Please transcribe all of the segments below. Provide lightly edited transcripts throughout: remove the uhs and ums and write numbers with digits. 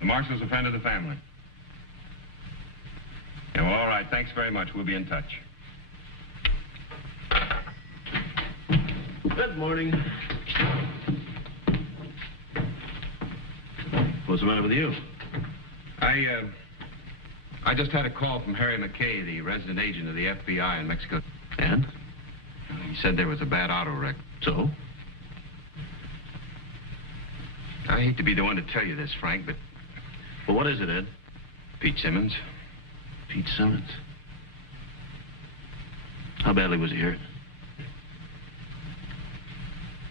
The Marshal's a friend of the family. Yeah, well, all right. Thanks very much. We'll be in touch. Good morning. What's the matter with you? I just had a call from Harry McKay, the resident agent of the FBI in Mexico. And? He said there was a bad auto wreck. So? I hate to be the one to tell you this, Frank, but... Well, what is it, Ed? Pete Simmons. Pete Simmons? How badly was he hurt?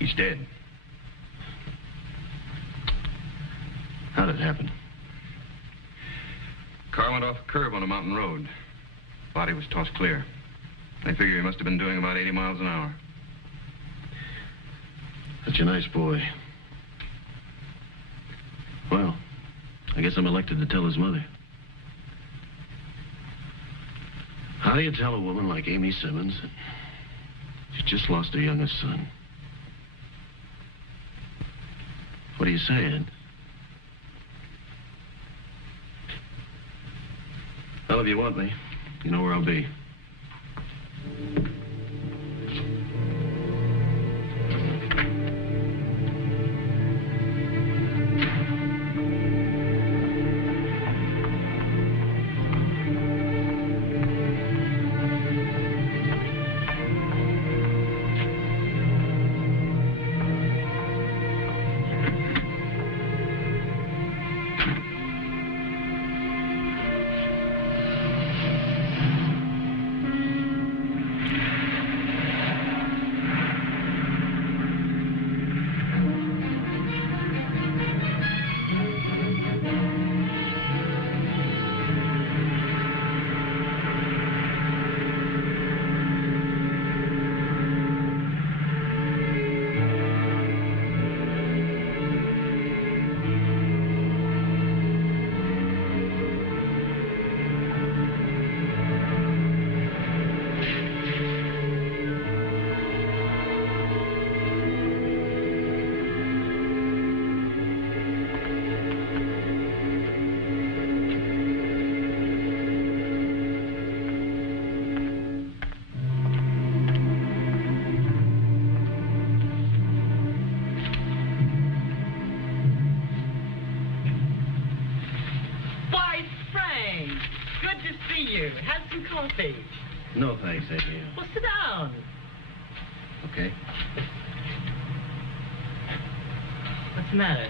He's dead. How did it happen? Car went off a curb on a mountain road. Body was tossed clear. They figure he must have been doing about 80 miles an hour. Such a nice boy. Well, I guess I'm elected to tell his mother. How do you tell a woman like Amy Simmons that she just lost her youngest son? What do you say, Ed? Well, if you want me, you know where I'll be. Coffee? No, thanks, Amy. Well, sit down. Okay. What's the matter?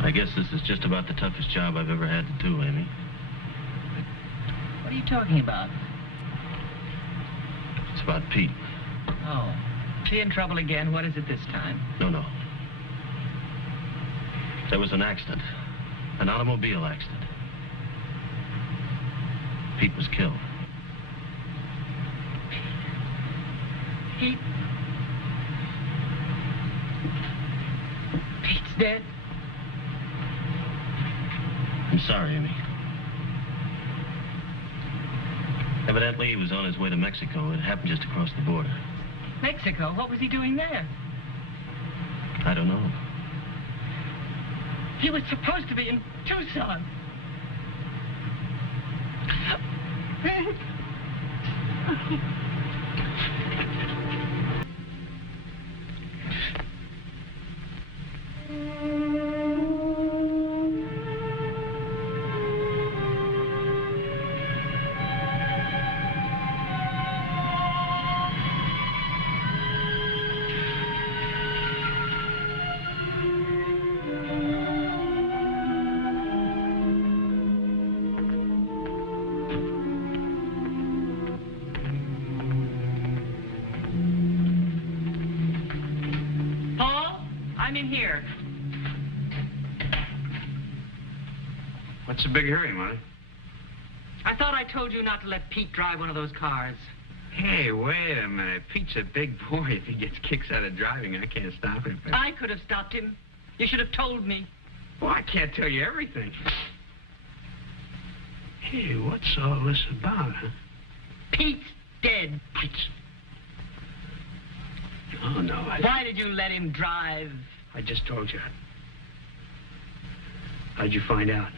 I guess this is just about the toughest job I've ever had to do, Amy. What are you talking about? It's about Pete. Oh. Is he in trouble again? What is it this time? No. There was an accident. An automobile accident. Pete was killed. Pete? Pete's dead? I'm sorry, Amy. Evidently, he was on his way to Mexico. It happened just across the border. Mexico? What was he doing there? I don't know. He was supposed to be in Tucson. I'm in here. What's the big hurry, Marty? I thought I told you not to let Pete drive one of those cars. Hey, wait a minute. Pete's a big boy. If he gets kicks out of driving, I can't stop him. I could have stopped him. You should have told me. Well, I can't tell you everything. Hey, what's all this about, huh? Pete's dead. Pete's... Oh, no. Why did you let him drive? I just told you. How'd you find out?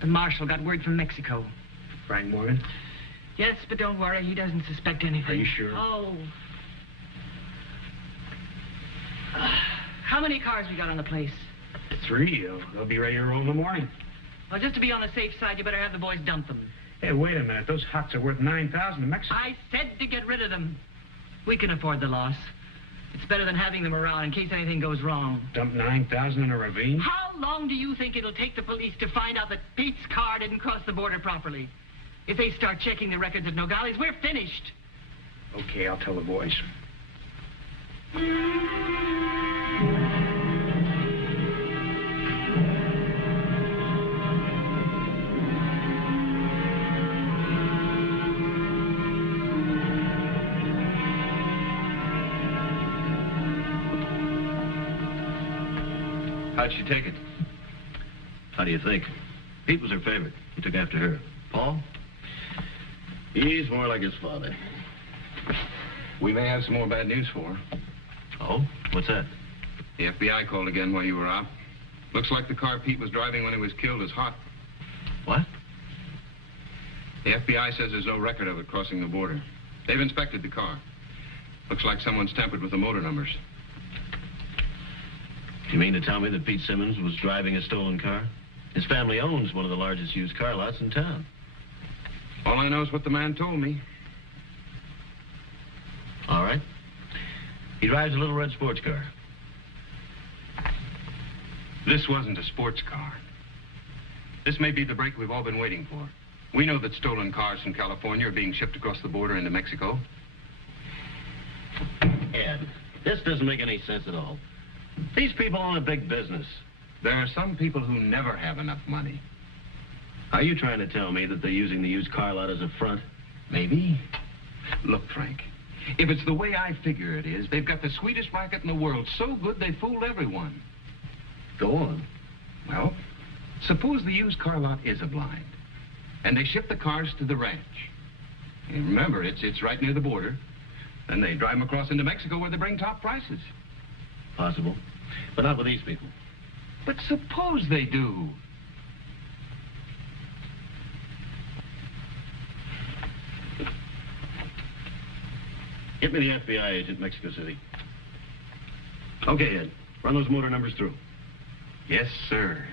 The Marshal got word from Mexico. Frank Morgan? Yes, but don't worry. He doesn't suspect anything. Are you sure? Oh. How many cars we got on the place? 3. They'll be ready to roll in the morning. Well, just to be on the safe side, you better have the boys dump them. Hey, wait a minute. Those hots are worth $9,000 to Mexico. I said to get rid of them. We can afford the loss. It's better than having them around in case anything goes wrong. Dump $9,000 in a ravine? How long do you think it'll take the police to find out that Pete's car didn't cross the border properly? If they start checking the records at Nogales, we're finished. Okay, I'll tell the boys. How'd she take it? How do you think? Pete was her favorite. He took after her. Paul? He's more like his father. We may have some more bad news for her. Oh? What's that? The FBI called again while you were out. Looks like the car Pete was driving when he was killed is hot. What? The FBI says there's no record of it crossing the border. They've inspected the car. Looks like someone's tampered with the motor numbers. You mean to tell me that Pete Simmons was driving a stolen car? His family owns one of the largest used car lots in town. All I know is what the man told me. All right. He drives a little red sports car. This wasn't a sports car. This may be the break we've all been waiting for. We know that stolen cars from California are being shipped across the border into Mexico. Ed, this doesn't make any sense at all. These people own a big business. There are some people who never have enough money. Are you trying to tell me that they're using the used car lot as a front? Maybe. Look, Frank, if it's the way I figure it is, they've got the sweetest racket in the world, so good they fooled everyone. Go on. Well, suppose the used car lot is a blind, and they ship the cars to the ranch. And remember, it's right near the border. Then they drive them across into Mexico where they bring top prices. Possible. But not with these people. But suppose they do. Get me the FBI agent, Mexico City. Okay, Ed. Run those motor numbers through. Yes, sir.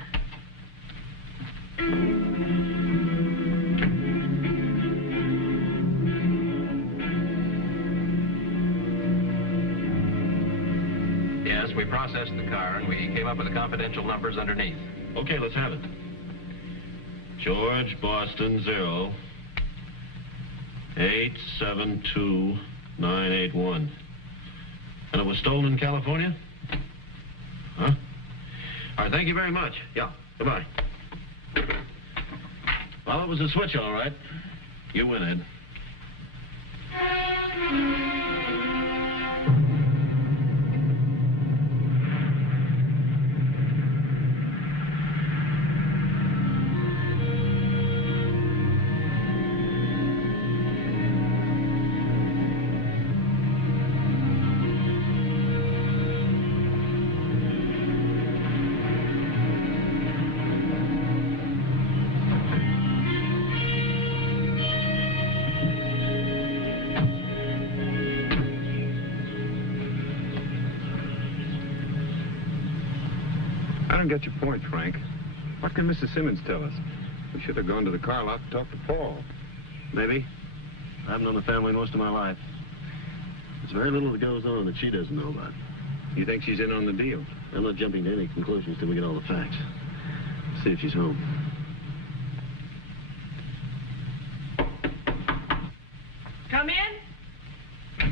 Yes, we processed the car, and we came up with the confidential numbers underneath. Okay, let's have it. George, Boston, 0, 872981. And it was stolen in California? Huh? All right, thank you very much. Yeah, goodbye. Well, it was a switch, all right. You win, Ed. I don't get your point, Frank. What can Mrs. Simmons tell us? We should have gone to the car lot to talk to Paul. Maybe. I've known the family most of my life. There's very little that goes on that she doesn't know about. You think she's in on the deal? I'm not jumping to any conclusions till we get all the facts. See if she's home. Come in.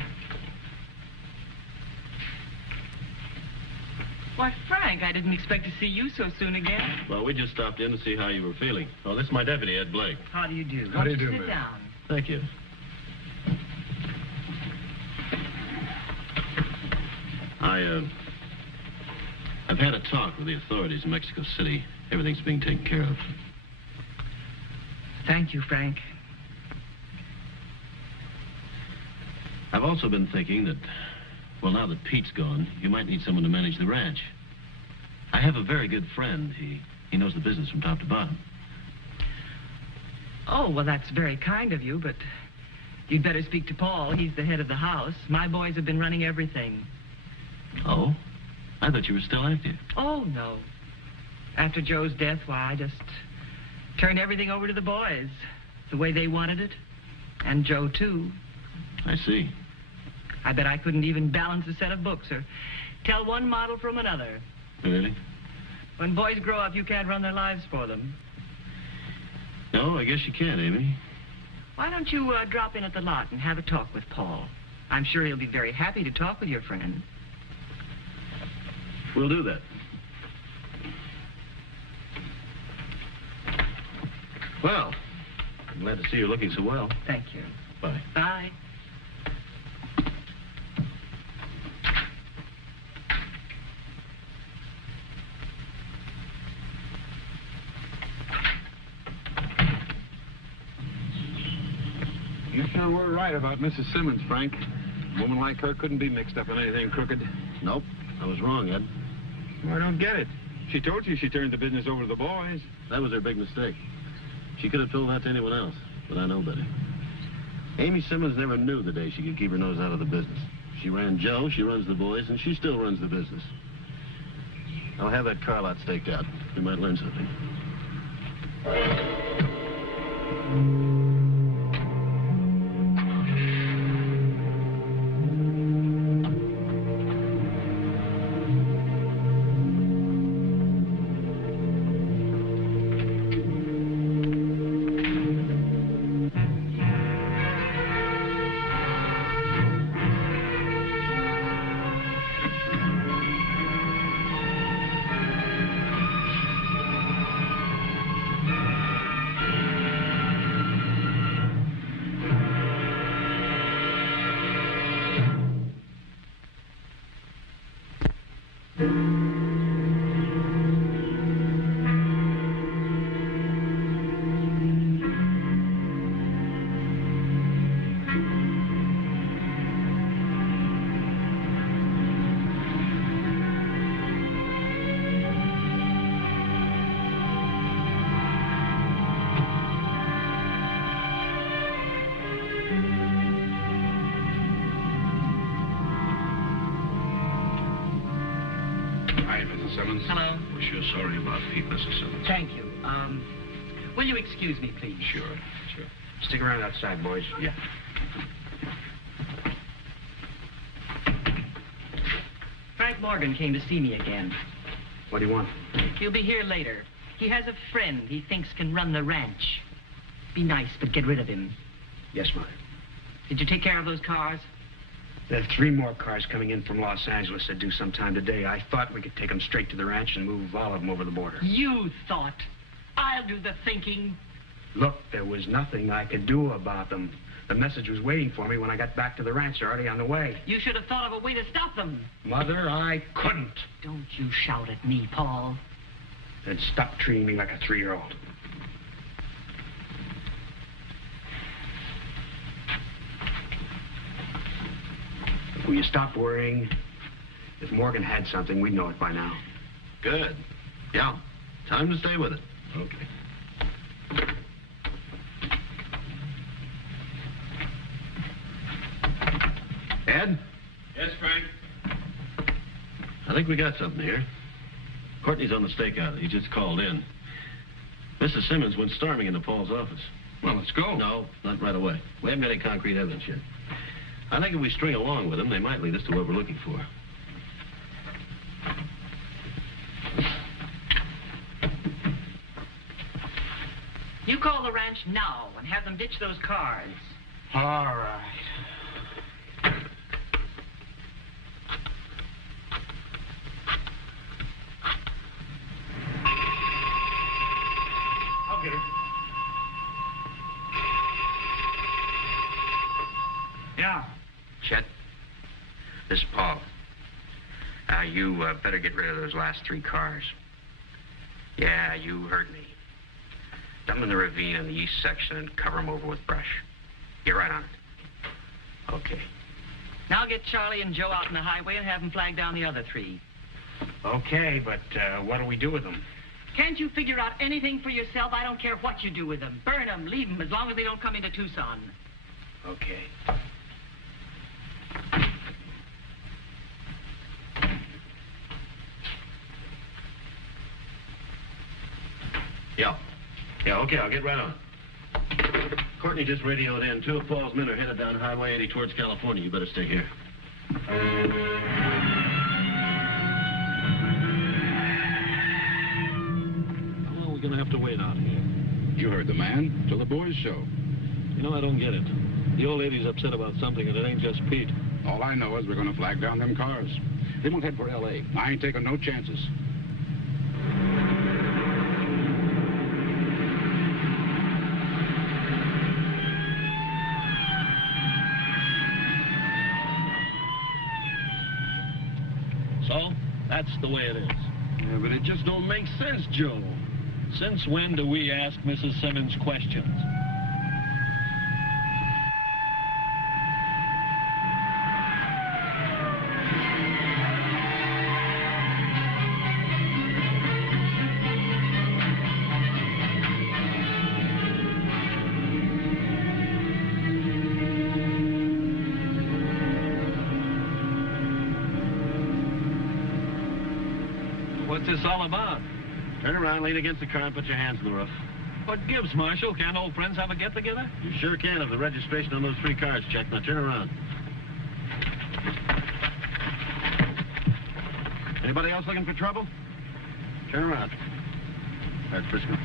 Why, Frank, I didn't expect to see you so soon again. Well, we just stopped in to see how you were feeling. Oh, this is my deputy, Ed Blake. How do you do? How do you do, Sit ma'am? down. Thank you. I've had a talk with the authorities in Mexico City. Everything's being taken care of. Thank you, Frank. I've also been thinking that Well, now that Pete's gone, you might need someone to manage the ranch. I have a very good friend. He knows the business from top to bottom. Oh, well, that's very kind of you, but you'd better speak to Paul. He's the head of the house. My boys have been running everything. Oh? I thought you were still active. Oh, no. After Joe's death, why, I just turned everything over to the boys, the way they wanted it, and Joe, too. I see. I bet I couldn't even balance a set of books or tell one model from another. Really? When boys grow up, you can't run their lives for them. No, I guess you can, Amy. Why don't you drop in at the lot and have a talk with Paul? I'm sure he'll be very happy to talk with your friend. We'll do that. Well, I'm glad to see you looking so well. Thank you. Bye. Bye. You sure were right about Mrs. Simmons, Frank. A woman like her couldn't be mixed up in anything crooked. Nope, I was wrong, Ed. Well, I don't get it. She told you she turned the business over to the boys. That was her big mistake. She could have told that to anyone else, but I know better. Amy Simmons never knew the day she could keep her nose out of the business. She ran Joe, she runs the boys, and she still runs the business. I'll have that car lot staked out. You might learn something. Simmons. Hello. We're sure sorry about Pete, Mrs. Simmons. Thank you. Will you excuse me, please? Sure. Stick around outside, boys. Yeah. Frank Morgan came to see me again. What do you want? He'll be here later. He has a friend he thinks can run the ranch. Be nice, but get rid of him. Yes, Mother. Did you take care of those cars? There are 3 more cars coming in from Los Angeles that due sometime today. I thought we could take them straight to the ranch and move all of them over the border. You thought. I'll do the thinking. Look, there was nothing I could do about them. The message was waiting for me when I got back to the ranch. They're already on the way. You should have thought of a way to stop them. Mother, I couldn't. Don't you shout at me, Paul. Then stop treating me like a 3-year-old. Will you stop worrying? If Morgan had something, we'd know it by now. Good. Yeah. Time to stay with it. Okay. Ed? Yes, Frank? I think we got something here. Courtney's on the stakeout. He just called in. Mrs. Simmons went storming into Paul's office. Well, let's go. No, not right away. We haven't got any concrete evidence yet. I think if we string along with them, they might lead us to what we're looking for. You call the ranch now and have them ditch those cars. All right. I'll get her. Yeah. Chet, this is Paul. You better get rid of those last 3 cars. Yeah, you heard me. Dump them in the ravine in the east section and cover them over with brush. Get right on it. Okay. Now get Charlie and Joe out on the highway and have them flag down the other 3. Okay, but what do we do with them? Can't you figure out anything for yourself? I don't care what you do with them. Burn them, leave them, as long as they don't come into Tucson. Okay. Yeah, okay, I'll get right on. Courtney just radioed in. 2 of Paul's men are headed down Highway 80 towards California. You better stay here. How long are we going to have to wait out here? You heard the man. Till the boys show. You know, I don't get it. The old lady's upset about something, and it ain't just Pete. All I know is we're going to flag down them cars. They won't head for L.A. I ain't taking no chances. So, that's the way it is. Yeah, but it just don't make sense, Joe. Since when do we ask Mrs. Simmons questions? What's this all about? Turn around, lean against the car, and put your hands on the roof. What gives, Marshal? Can't old friends have a get-together? You sure can if the registration on those 3 cars checked. Now turn around. Anybody else looking for trouble? Turn around. That's Briskin.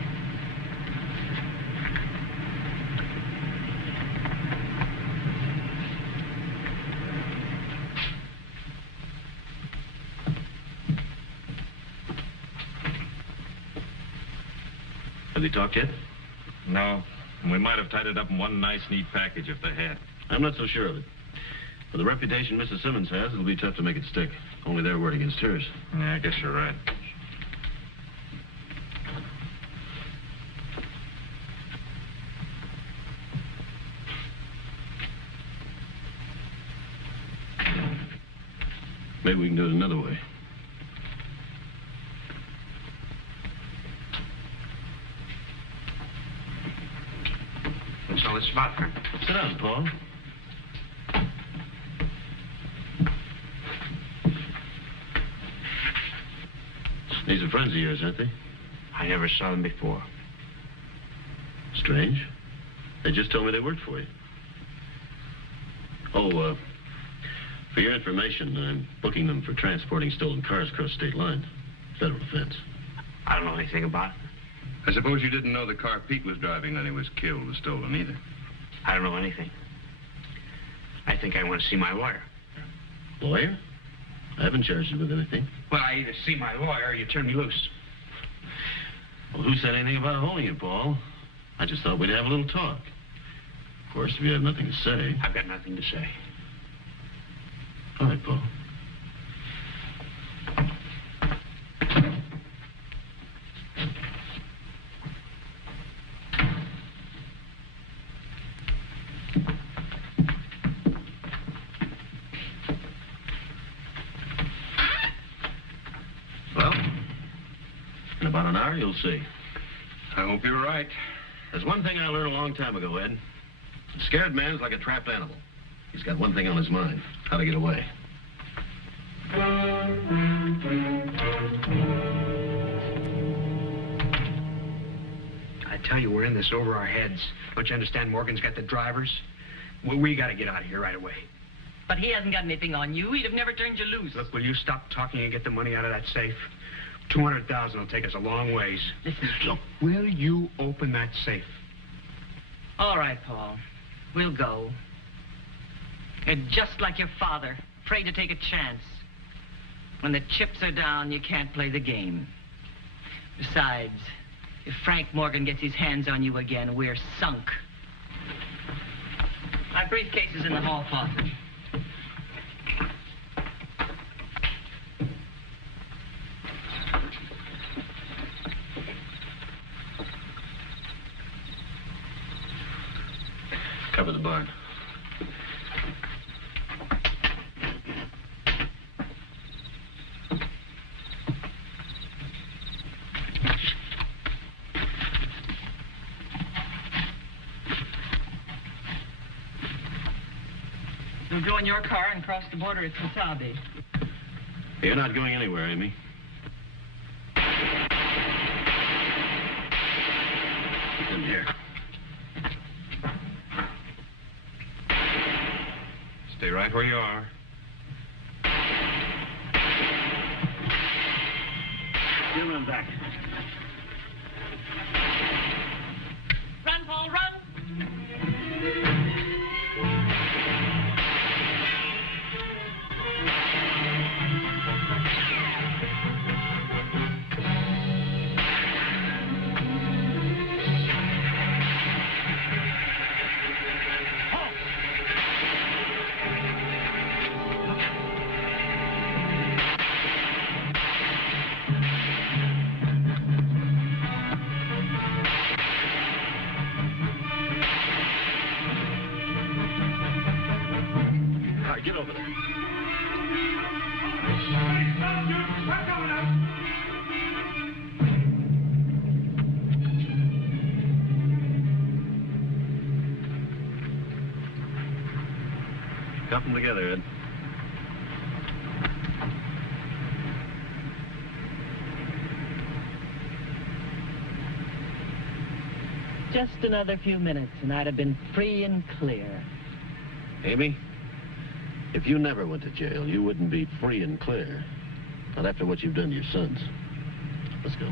Have they talked yet? No. We might have tied it up in one nice, neat package if they had. I'm not so sure of it. For the reputation Mrs. Simmons has, it'll be tough to make it stick. Only their word against hers. Yeah, I guess you're right. Maybe we can do it another way. What's all this about, friend? Sit down, Paul. These are friends of yours, aren't they? I never saw them before. Strange. They just told me they worked for you. Oh, for your information, I'm booking them for transporting stolen cars across state line. Federal offense. I don't know anything about it. I suppose you didn't know the car Pete was driving when he was killed was stolen either. I don't know anything. I think I want to see my lawyer. Lawyer? I haven't charged you with anything. Well, I either see my lawyer or you turn me loose. Well, who said anything about holding you, Paul? I just thought we'd have a little talk. Of course, if you have nothing to say. I've got nothing to say. All right, Paul. Well, in about an hour, you'll see. I hope you're right. There's one thing I learned a long time ago, Ed. A scared man's like a trapped animal. He's got one thing on his mind, how to get away. I tell you, we're in this over our heads. Don't you understand Morgan's got the drivers? We got to get out of here right away. But he hasn't got anything on you. He'd have never turned you loose. Look, will you stop talking and get the money out of that safe? 200,000 will take us a long ways. Listen. Look, will you open that safe? All right, Paul. We'll go. You're just like your father, afraid to take a chance. When the chips are down, you can't play the game. Besides, if Frank Morgan gets his hands on you again, we're sunk. My briefcase is in the hall closet. Cover the barn. We'll go in your car and cross the border at Katabi. You're not going anywhere, Amy. Get in here. Stay right where you are. You run back. Run, Paul, run! Get over there. Cuff them together, Ed. Just another few minutes, and I'd have been free and clear. Amy, if you never went to jail, you wouldn't be free and clear. Not after what you've done to your sons. Let's go.